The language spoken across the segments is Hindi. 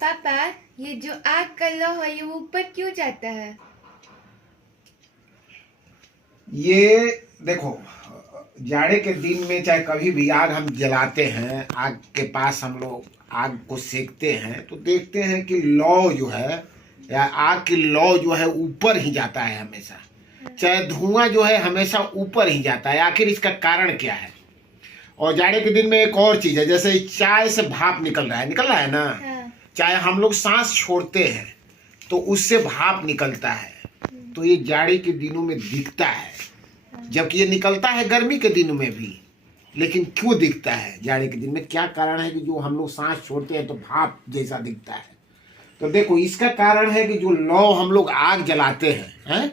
पापा, ये जो आग का लौ है ये ऊपर क्यों जाता है? ये देखो, जाड़े के दिन में चाहे कभी भी आग हम जलाते हैं, आग के पास हम लोग आग को सेकते हैं तो देखते हैं कि लौ जो है या आग की लौ जो है ऊपर ही जाता है हमेशा। चाहे धुआं जो है हमेशा ऊपर ही जाता है। आखिर इसका कारण क्या है? और जाड़े के दिन में एक और चीज है, जैसे चाय से भाप निकल रहा है ना। हाँ। चाहे हम लोग सांस छोड़ते हैं तो उससे भाप निकलता है, तो ये जाड़े के दिनों में दिखता है, जबकि ये निकलता है गर्मी के दिनों में भी। लेकिन क्यों दिखता है जाड़े के दिन में? क्या कारण है कि जो हम लोग सांस छोड़ते हैं तो भाप जैसा दिखता है? तो देखो, इसका कारण है कि जो लौ हम लोग आग जलाते हैं,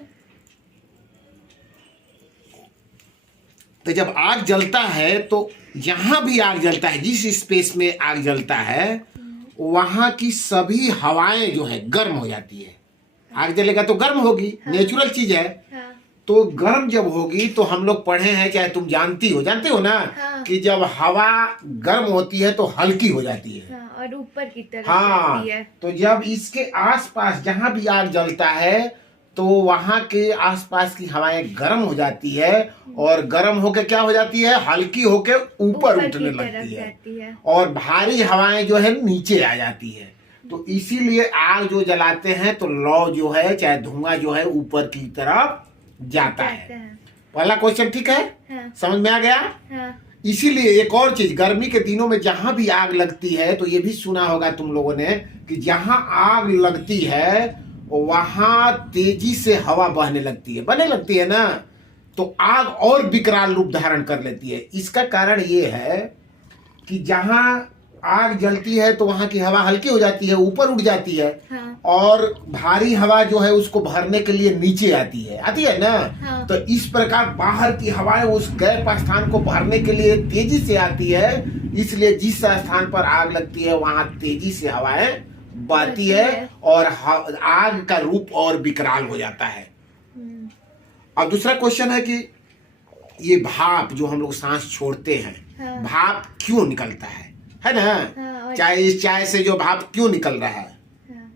तो जब आग जलता है तो जहां भी आग जलता है, जिस स्पेस में आग जलता है वहां की सभी हवाएं जो है गर्म हो जाती है। आग जलेगा तो गर्म होगी, नेचुरल चीज है। तो गर्म जब होगी तो हम लोग पढ़े हैं, चाहे तुम जानते हो ना, कि जब हवा गर्म होती है तो हल्की हो जाती है। और ऊपर की तरफ हाँ, जाती है। तो जब इसके आसपास जहां भी आग जलता है तो वहां के आसपास की हवाएं गर्म हो जाती है, और गर्म होके क्या हो जाती है? हल्की होके ऊपर उठने लगती है, और भारी हवाएं जो है नीचे आ जाती है। तो इसीलिए आग जो जलाते हैं तो लौ जो है, चाहे धुआं जो है, ऊपर की तरफ जाता है। पहला क्वेश्चन ठीक है? हाँ। समझ में आ गया? हाँ। इसीलिए एक और चीज, गर्मी के दिनों में जहां भी आग लगती है तो ये भी सुना होगा तुम लोगों ने कि जहां आग लगती है वहां तेजी से हवा बहने लगती है ना, तो आग और विकराल रूप धारण कर लेती है। इसका कारण ये है कि जहां आग जलती है तो वहां की हवा हल्की हो जाती है, ऊपर उठ जाती है। हाँ। और भारी हवा जो है उसको भरने के लिए नीचे आती है ना। हाँ। तो इस प्रकार बाहर की हवाएं उस गैप स्थान को भरने के लिए तेजी से आती है। इसलिए जिस स्थान पर आग लगती है वहां तेजी से हवाएं बहती है और आग का रूप और विकराल हो जाता है। अब दूसरा क्वेश्चन है कि ये भाप जो हम लोग सांस छोड़ते हैं, हाँ। भाप क्यों निकलता है ना? हाँ। चाहे इस चाय से जो भाप क्यों निकल रहा है? हाँ।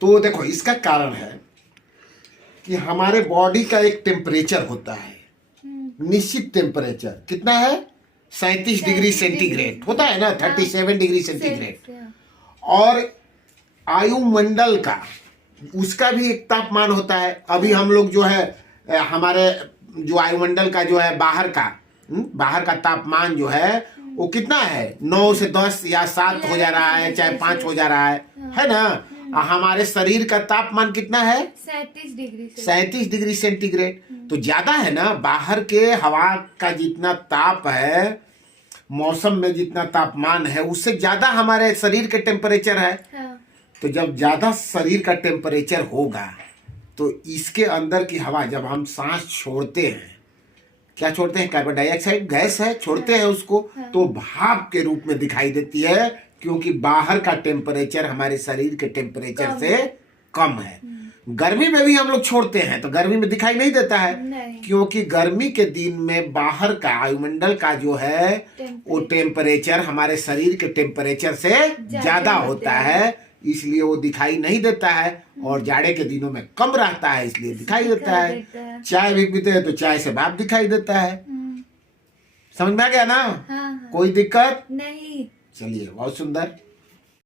तो देखो, इसका कारण है कि हमारे बॉडी का एक टेम्परेचर होता है, निश्चित टेम्परेचर। कितना है? 37 डिग्री सेंटीग्रेड होता है ना, 37 डिग्री सेंटीग्रेड। और वायुमंडल का उसका भी एक तापमान होता है। अभी हम लोग जो है हमारे जो वायुमंडल का जो है बाहर का तापमान जो है वो कितना है? 9 से 10 या 7 हो जा रहा है, चाहे 5 हो जा रहा है ना। हमारे शरीर का तापमान कितना है? 37 डिग्री सेंटीग्रेड। तो ज्यादा है ना। बाहर के हवा का जितना ताप है, मौसम में जितना तापमान है, उससे ज्यादा हमारे शरीर के टेम्परेचर है। तो जब ज्यादा शरीर का टेम्परेचर होगा तो इसके अंदर की हवा, जब हम सांस छोड़ते हैं, क्या छोड़ते हैं? कार्बन डाइऑक्साइड गैस है, छोड़ते हैं उसको, तो भाप के रूप में दिखाई देती है, क्योंकि बाहर का टेम्परेचर हमारे शरीर के टेम्परेचर से कम है। गर्मी में भी हम लोग छोड़ते हैं तो गर्मी में दिखाई नहीं देता है, क्योंकि गर्मी के दिन में बाहर का वायुमंडल का जो है वो टेम्परेचर हमारे शरीर के टेम्परेचर से ज्यादा होता है, इसलिए वो दिखाई नहीं देता है। और जाड़े के दिनों में कम रहता है, इसलिए दिखाई देता है। चाय भी पीते हैं तो चाय से भाप दिखाई देता है। समझ में आ गया ना? हाँ। कोई दिक्कत नहीं। चलिए, बहुत सुंदर।